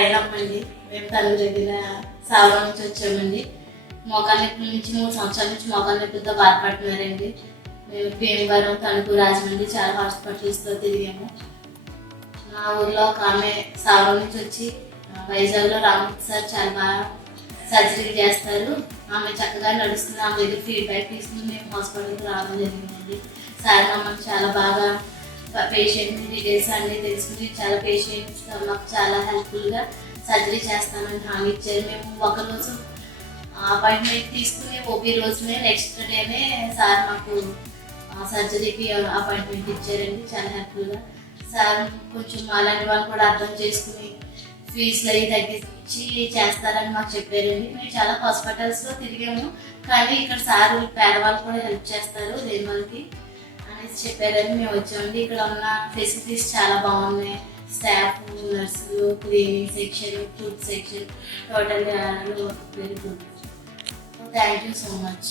రేణమ్మండి. మేము తన దగ్గర సావరం నుంచి వచ్చామండి. మోకాళ్ళ నొప్పి నుంచి 3 సంవత్సరాల నుంచి మోకాళ్ళ నొప్పితో బాధపడుతున్నారండి. మేము భీమవరం, తణుకు, రాజమండ్రి చాలా హాస్పిటల్స్తో తిరిగాము. మా ఊర్లో ఒక ఆమె సావరం నుంచి వచ్చి వైజాగ్లో రామూర్తి సార్ చాలా బాగా సర్జరీ చేస్తారు, ఆమె చక్కగా నడుస్తుంది, ఆమె దగ్గర ఫీడ్బ్యాక్ తీసుకుని మేము హాస్పిటల్కి రావడం జరిగిందండి. సార్ మమ్మల్ని చాలా బాగా పేషెంట్ డీటెయిల్స్ అన్నీ తెలుసుకుని చాలా పేషెంట్స్ మాకు చాలా హెల్ప్ఫుల్గా సర్జరీ చేస్తానని హామీ ఇచ్చారు. మేము ఒకరోజు అపాయింట్మెంట్ తీసుకుని ఓపీ రోజునే నెక్స్ట్ డేనే సార్ మాకు సర్జరీకి అపాయింట్మెంట్ ఇచ్చారండి. చాలా హెల్ప్ఫుల్గా సార్ కొంచెం అలాంటి వాళ్ళు కూడా అర్థం చేసుకుని ఫీజులు అవి తగ్గించి చేస్తారని మాకు చెప్పారండి. మేము చాలా హాస్పిటల్స్లో తిరిగాము, కానీ ఇక్కడ సార్ పేదవాళ్ళు కూడా హెల్ప్ చేస్తారు లేని వాళ్ళకి అనేసి చెప్పారని మేము వచ్చామండి. ఇక్కడ ఉన్న ఫెసిలిటీస్ చాలా బాగున్నాయి. స్టాఫ్, నర్సులు, cleaning section, food section, total very good. Thank you so much.